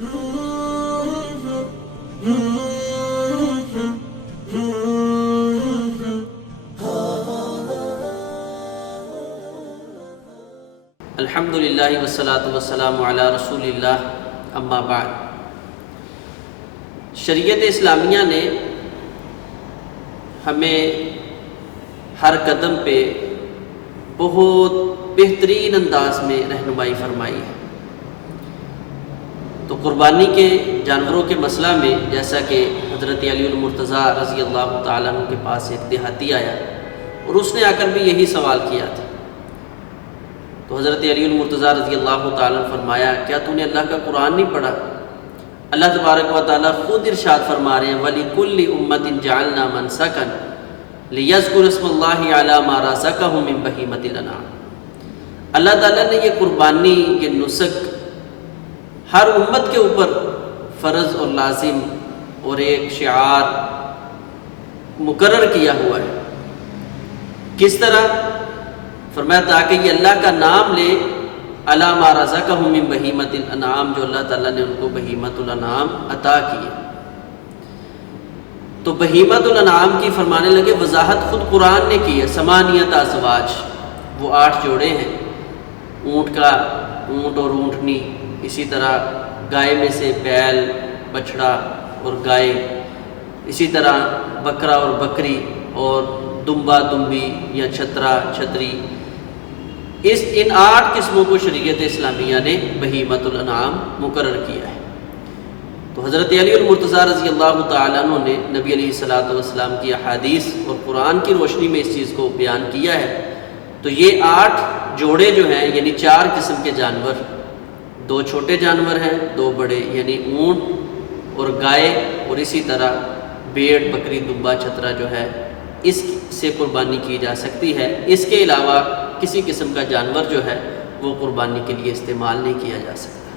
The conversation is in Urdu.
الحمدللہ والصلاۃ والسلام علی رسول اللہ، اما بعد۔ شریعت اسلامیہ نے ہمیں ہر قدم پہ بہت بہترین انداز میں رہنمائی فرمائی ہے۔ تو قربانی کے جانوروں کے مسئلہ میں جیسا کہ حضرت علی المرتضیٰ رضی اللہ تعالیٰ عنہ کے پاس ایک دیہاتی آیا اور اس نے آ کر بھی یہی سوال کیا تھا، تو حضرت علی المرتضیٰ رضی اللہ تعالیٰ عنہ فرمایا، کیا تو نے اللہ کا قرآن نہیں پڑھا؟ اللہ تبارک و تعالیٰ خود ارشاد فرما رہے ہیں، وَلِكُلِّ أُمَّةٍ جَعَلْنَا مَنْسَكًا لِيَذْكُرُوا اسْمَ اللَّهِ عَلَىٰ مَا رَزَقَهُم مِّن بَهِيمَةِ الْأَنْعَامِ۔ اللہ تعالیٰ نے یہ قربانی، یہ نسک ہر امت کے اوپر فرض اور لازم اور ایک شعار مقرر کیا ہوا ہے۔ کس طرح؟ فرمایا تاکہ یہ اللہ کا نام لے، علی ما رزقہم من بہیمۃ الانعام، جو اللہ تعالیٰ نے ان کو بہیمۃ الانعام عطا کی ہے۔ تو بہیمۃ الانعام کی فرمانے لگے، وضاحت خود قرآن نے کی ہے، ثمانیۃ ازواج، وہ 8 جوڑے ہیں، اونٹ اور اونٹنی، اسی طرح گائے میں سے بیل، بچڑا اور گائے، اسی طرح بکرا اور بکری، اور دمبا دمبی یا چھترا چھتری، ان 8 قسموں کو شریعت اسلامیہ نے بہیمۃ الانعام مقرر کیا ہے۔ تو حضرت علی المرتضیٰ رضی اللہ تعالیٰ عنہ نے نبی علیہ الصلوۃ والسلام کی احادیث اور قرآن کی روشنی میں اس چیز کو بیان کیا ہے۔ تو یہ 8 جوڑے جو ہیں، یعنی 4 قسم کے جانور، 2 چھوٹے جانور ہیں، 2 بڑے، یعنی اونٹ اور گائے، اور اسی طرح بھیڑ، بکری، دمبا، چھترا جو ہے، اس سے قربانی کی جا سکتی ہے۔ اس کے علاوہ کسی قسم کا جانور جو ہے وہ قربانی کے لیے استعمال نہیں کیا جا سکتا۔